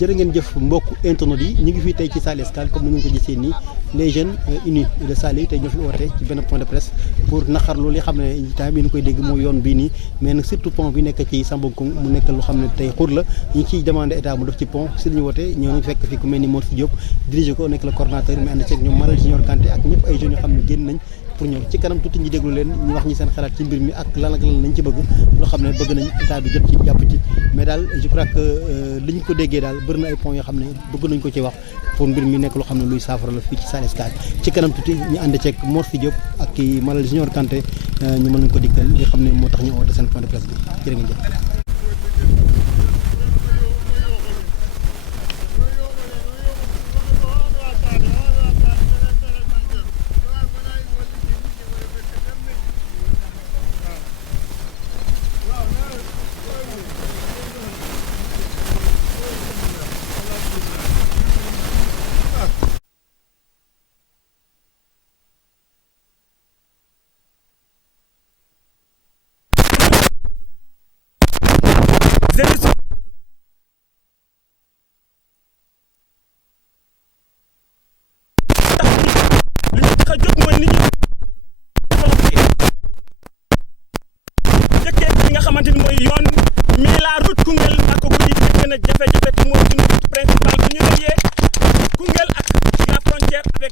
jërë ngeen jëf mbokk internet yi ñu ngi fii tey ci Saly Escale comme ni ngeen ko gisee nii les jeunes unis de Saly tey ñoo fi woote ci benn point de presse pour naqarlu li xam ne temps bi ñu koy dégg mooy yoon bii nii mais nag surtout pont bi nekk ci Sambakong mu nekk lu xam ne tey xur la ñu ngi ciy demandé état mu def ci pont si li ñu woote ñëw nañ fekk fi ku mel ni Mor Diop dirigé ko nekk le coordonnateur mais ànd ceeg ñoom Malal Junior Kanté ak ñëpp ay jeunes yoo xam ne génn nañ pour ñëw ci kanam tuuti ñu déglu leen ñu wax ñi seen xalaat ci mbir mi ak lan lañ ci bëgg loo xam ne bëgg nañ état bi jot ci jàpp ci mais daal je crois que li ñu ko déggee daal bëri na ay points yoo xam ne bëgg nañ ko ci wax pour mbir mi nekk loo xam ne luy saafara la fii ci Saly Escale ci kanam tuuti ñu ànd ceeg Mor Diop ak kii Malal Junior Kanté ñu mën nañ ko digtal li xam ne moo tax ñu woote seen point de presse bi jërë ngeen jëf.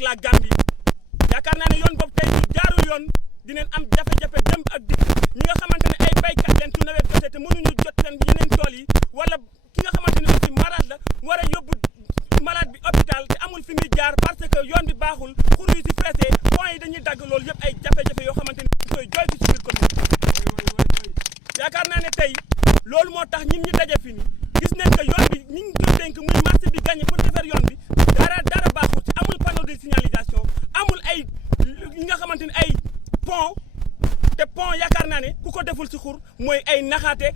la Gambie yaakaar naa ne yoon boobu tey su jaarul yoon dinañ am jafe-jafe dem ak dikk ñi nga xamante ne ay baykat leen su nawet jotee te mënuñu jot seen yeneen tool yi wala ki nga xamante ne aussi malade la war a yóbbu malade bi hôpital te amul fi muy jaar parce que yoon bi baaxul xur yi si feesee point yi dañuy dagg loolu yëpp ay jafe-jafe yoo xamante ne ñu koy joytu si biir commune yaakaar naa ne tey loolu moo tax ñun ñu daje fi ni gis nañ que yoon bi ñu ngi koy dénk muy marché bi gagné pour defar yoon bi dara baaxul ci amul panneau de signalisation amul ay yi nga xamante ni ay pont te pont yaakaar naa ne ku ko deful ci xur mooy ay naxaate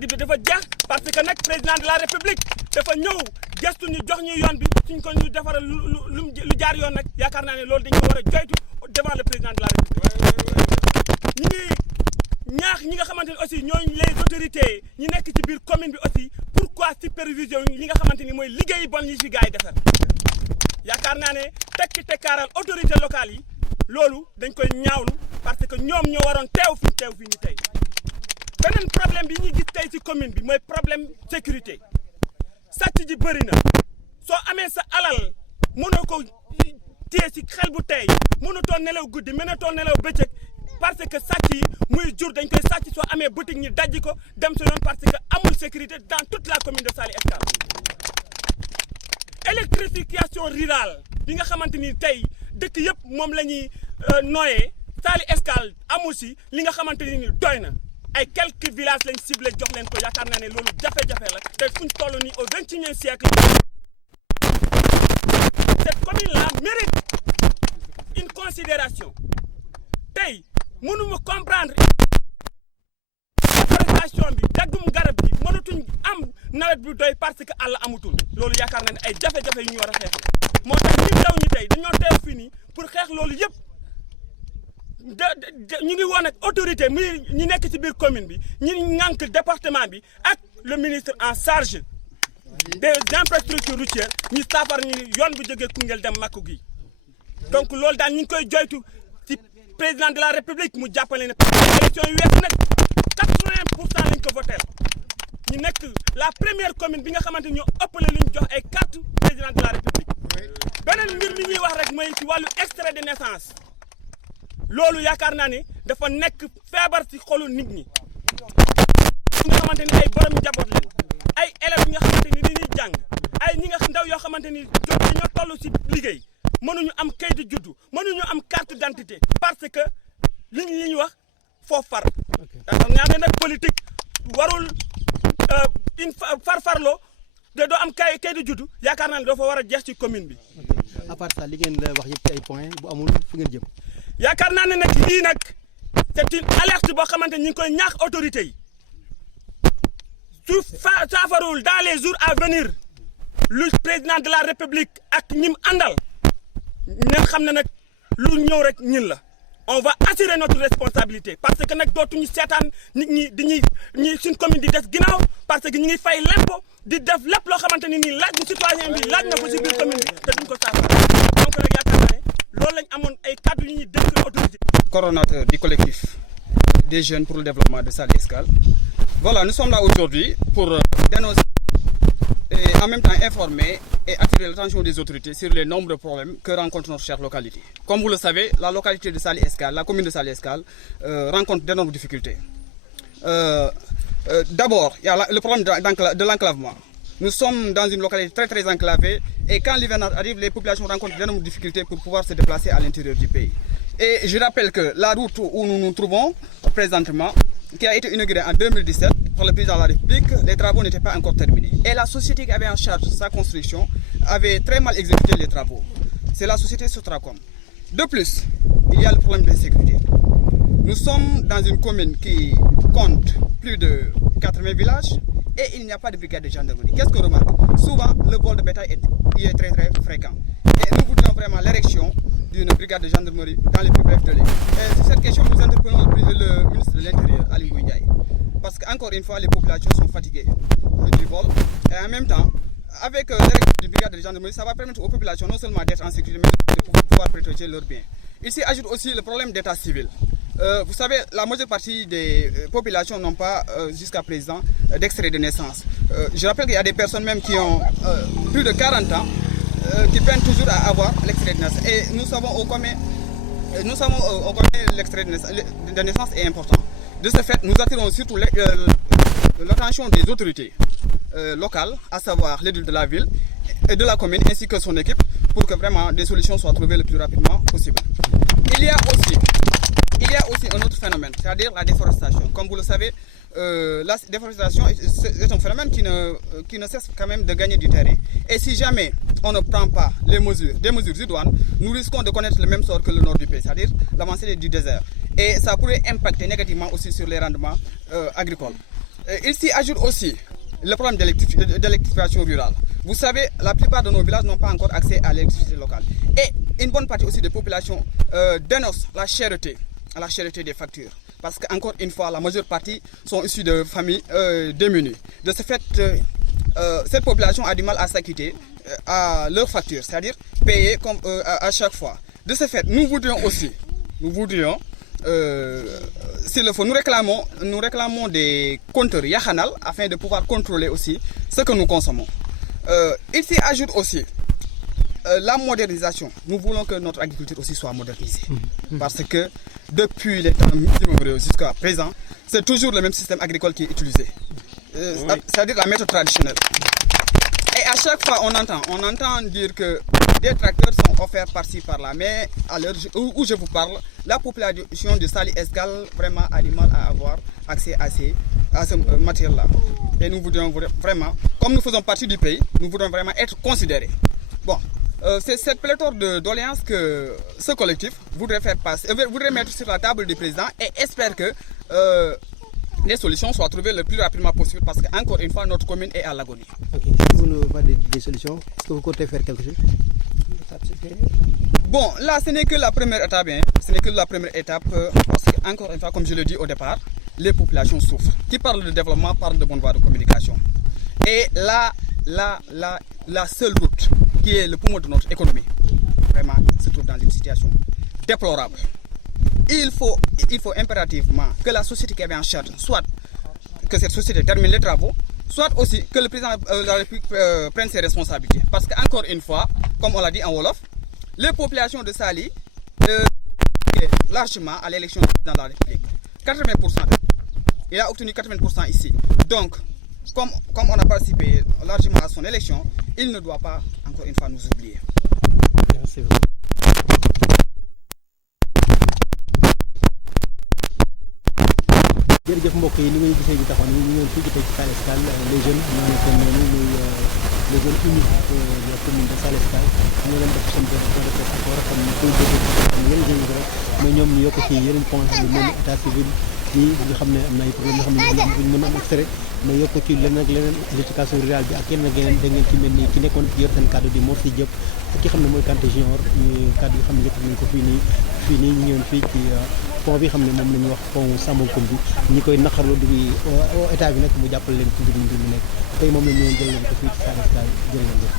bi dafa jeex parce que nag président de la république dafa ñëw gestu ñu jox ñu yoon bi suñ ko ñu defaral lu jaar yoon nag yaakaar naa ne loolu dañ ko war a joytu devant le président de la république ñu ngi ñaax ñi nga xamante ni aussi ñooñu les autorités ñi nekk ci biir commune bi aussi pourquoi supervision li nga xamante ni mooy liggéey bon yi fi gars yi defar yaakaar naa ne tekkaaral autorité locale yi loolu dañ koy ñaawlu parce que ñoom ñoo waroon teew fi ñu tey beneen problème bi ñuy gis tey ci commune bi mooy problème sécurité sàcc ji bëri na soo amee sa alal mënoo ko téye ci xel bu tey mënatoo nelaw guddi mënatoo nelaw bëccëg parce que sàcc yi muy jur dañ koy sàcc soo amee boutique ñi dajji ko dem sa yoon parce que amul sécurité dans toute la commune de Saly Escale électrification rurale bi nga xamante ni tey dëkk yëpp moom la ñuy nooyee Saly Escale amul si li nga xamante ni doy na ay quelques villages lañ ciblé jox leen ko yaakaar naa ne loolu jafe-jafe la te fuñ toll nii au 21e siècle cette commune là mérite une considération tey mënuma comprendre forestation bi daggum garab bi mënatuñ am nawet bi doy parce que àll amutul loolu yaakaar naa ne ay jafe-jafe yu ñu war a xeex moo tax ñun ndaw ñi tey dañoo teew fii nii pour xeex loolu yëpp ñu ngi woon ak autorité muy ñi nekk ci biir commune bi ñi ŋànk département bi ak le ministre en charge des infrastructures routières ñu saafar ñu yoon bu jógee Koungheul dem Makku gi donc loolu daal ñu ngi koy joytu ci président de la république mu jàppale ne parce que élection yu weesu nag 80% lañ ko voté ñu nekk la première commune bi nga xamante ni ñoo ëppale lu ñu jox ay carte président de la république beneen mbir mi ñuy wax rek mooy ci wàllu extrait de naissance loolu yaakaar naa ne dafa nekk feebar ci xolu nit ñi nga xamante ni ay borom njaboot lañ ay élèves yi nga xamante ni dañuy jàng ay ñi nga ndaw yoo xamante ni dañoo toll ci liggéey mënuñu am kayitu juddu mënuñu am carte d'identité parce que li ñu wax foofu far dafa ñaa ne nag politique warul une farfarloo de doo am kayitu juddu yaakaar naa ne dafa war a jeex ci commune bi. à part ça li ngeen wax yëpp ci ay points bu amul fu ngeen jëm. yaakaar naa ne nag lii nag c'est une alerte boo xamante ni ñu ngi koy ñaax autorités yi su saafarul dans les jours à venir lu président de la république ak ñim àndal ngeen xam ne nag lu ñëw rek ñin la on va assurer notre responsabilité parce que nag dootuñu seetaan nit ñi ñi suñ commune di des ginnaaw parce que ñu ngi fay l'impôt di def lépp loo xamante ni nii laaj na citoyen bi laaj na ko si biir commune bi te duñ ko saafara donc nag yaakaar naa ne loolu lañ amoon ay kàddu yu ñuy dénk autorité. Coordonnateur du collectif des jeunes pour le développement de Saly Escale. Voilà, nous sommes là aujourd'hui pour dénoncer et en même temps informer et attirer l'attention des autorités sur les nombreux problèmes que rencontre notre chère localité. Comme vous le savez, la localité de Saly Escale, la commune de Saly Escale, rencontre d'énormes difficultés. D'abord, il y a le problème de l'enclavement. Nous sommes dans une localité très enclavée et quand l'hivernage arrive, les populations rencontrent d'énormes difficultés pour pouvoir se déplacer à l'intérieur du pays. Et je rappelle que la route où nous nous trouvons présentement, qui a été inaugurée en 2017 par le président de la République, les travaux n'étaient pas encore terminés. Et la société qui avait en charge sa construction avait très mal exécuté les travaux. C'est la société Sotracom. De plus, il y a le problème de sécurité. Nous sommes dans une commune qui compte plus de 80 villages et il n'y a pas de brigade de gendarmerie. Qu'est-ce qu'on remarque? Souvent, le vol de bétail est très fréquent. Et nous voudrions vraiment l'érection d'une brigade de gendarmerie dans les plus brefs délais. Et sur cette question, nous interpellons le ministre de l'Intérieur, Aly Ngouille Ndiaye. Parce qu'encore une fois, les populations sont fatiguées du vol. Et en même temps, avec l'érection d'une brigade de gendarmerie, ça va permettre aux populations non seulement d'être en sécurité, mais de pouvoir protéger leurs biens. Ici ajoute aussi le problème d'état civil. Vous savez, la majeure partie des populations n'ont pas jusqu'à présent d'extrait de naissance. Je rappelle qu'il y a des personnes même qui ont plus de 40 ans qui peinent toujours à avoir l'extrait de naissance. Et nous savons au combien l'extrait de naissance est important. De ce fait, nous attirons surtout l'attention des autorités locales, à savoir l'édile de la ville et de la commune ainsi que son équipe, pour que vraiment des solutions soient trouvées le plus rapidement possible. Il y a aussi un autre phénomène, c'est-à-dire la déforestation. Comme vous le savez, la déforestation est un phénomène qui ne cesse quand même de gagner du terrain. Et si jamais on ne prend pas des mesures idoines, nous risquons de connaître le même sort que le nord du pays, c'est-à-dire l'avancée du désert. Et ça pourrait impacter négativement aussi sur les rendements agricoles. Il s'y ajoute aussi le problème d'électrification rurale. Vous savez, la plupart de nos villages n'ont pas encore accès à l'électricité locale. Et une bonne partie aussi des populations dénoncent la cherté des factures. Parce qu'encore une fois, la majeure partie sont issues de familles démunies. De ce fait, cette population a du mal à s'acquitter à leurs factures, c'est-à-dire payer à chaque fois. De ce fait, nous voudrions, s'il le faut, nous réclamons des compteurs Yahanal afin de pouvoir contrôler aussi ce que nous consommons. Il s'y ajoute aussi la modernisation. Nous voulons que notre agriculture aussi soit modernisée. Parce que depuis les temps immémoriaux jusqu'à présent, c'est toujours le même système agricole qui est utilisé. C'est-à-dire la méthode traditionnelle. Et à chaque fois, on entend dire que des tracteurs sont offerts par-ci, par-là. Mais à l'heure où je vous parle, la population de Saly Escale vraiment a du mal à avoir accès à ce matériel-là. Et nous voudrions vraiment, comme nous faisons partie du pays, nous voudrions vraiment être considérés. Bon, c'est cette pléthore de doléances que ce collectif voudrait mettre sur la table du président et espère que les solutions soient trouvées le plus rapidement possible parce qu'encore une fois, notre commune est à l'agonie. Ok, si vous nous parlez des solutions, est-ce que vous comptez faire quelque chose? Bon, là, ce n'est que la première étape. Ce n'est que la première étape parce qu'encore une fois, comme je l'ai dit au départ, les populations souffrent. Qui parle de développement parle de bonne voie de communication. Et la seule route qui est le poumon de notre économie, vraiment, se trouve dans une situation déplorable. Il faut impérativement que la société qui avait en charge, soit que cette société termine les travaux, soit aussi que le président de la République prenne ses responsabilités. Parce qu'encore une fois, comme on l'a dit en Wolof, les populations de Saly largement à l'élection du président de la République. 80%. Il a obtenu 80% ici. Donc, comme on a participé largement à son élection, il ne doit pas, encore une fois, nous oublier. Merci beaucoup. jërëjëf mbokk yi ni ngay gisee ñu taxoon ñu ñëw fii ci Saly Escale les jeunes ñoo nekkoon noonu muy les jeunes unis de la commune de Saly Escale ñoo leen def seen rapport comme ni koy déggee yeneen jeunes rek mais ñoom ñu yokk ci yeneen point yu mel ni état civil ñii nga xam ne am na ay problème yoo xam ne buñ mën a am extrait mais yokk ci leneen ak leneen éducation rurale bi ak yeneen ak yeneen da ngeen ci mel ni ki nekkoon ci yor seen kàddu di moo si jëpp ak ki xam ne mooy Kanté Junior ñu kàddu yi xam ne yëpp nañ ko fii nii ñu ñëwoon fii ci pont bi xam ne moom la ñuy wax pont Samakoum bi ñi koy naqarlu di état bi nag mu jàppale leen ci mbir mi nekk tey moom la ñu ñëwoon jël leen ko fii ci Saly Escale jërë ngeen jëf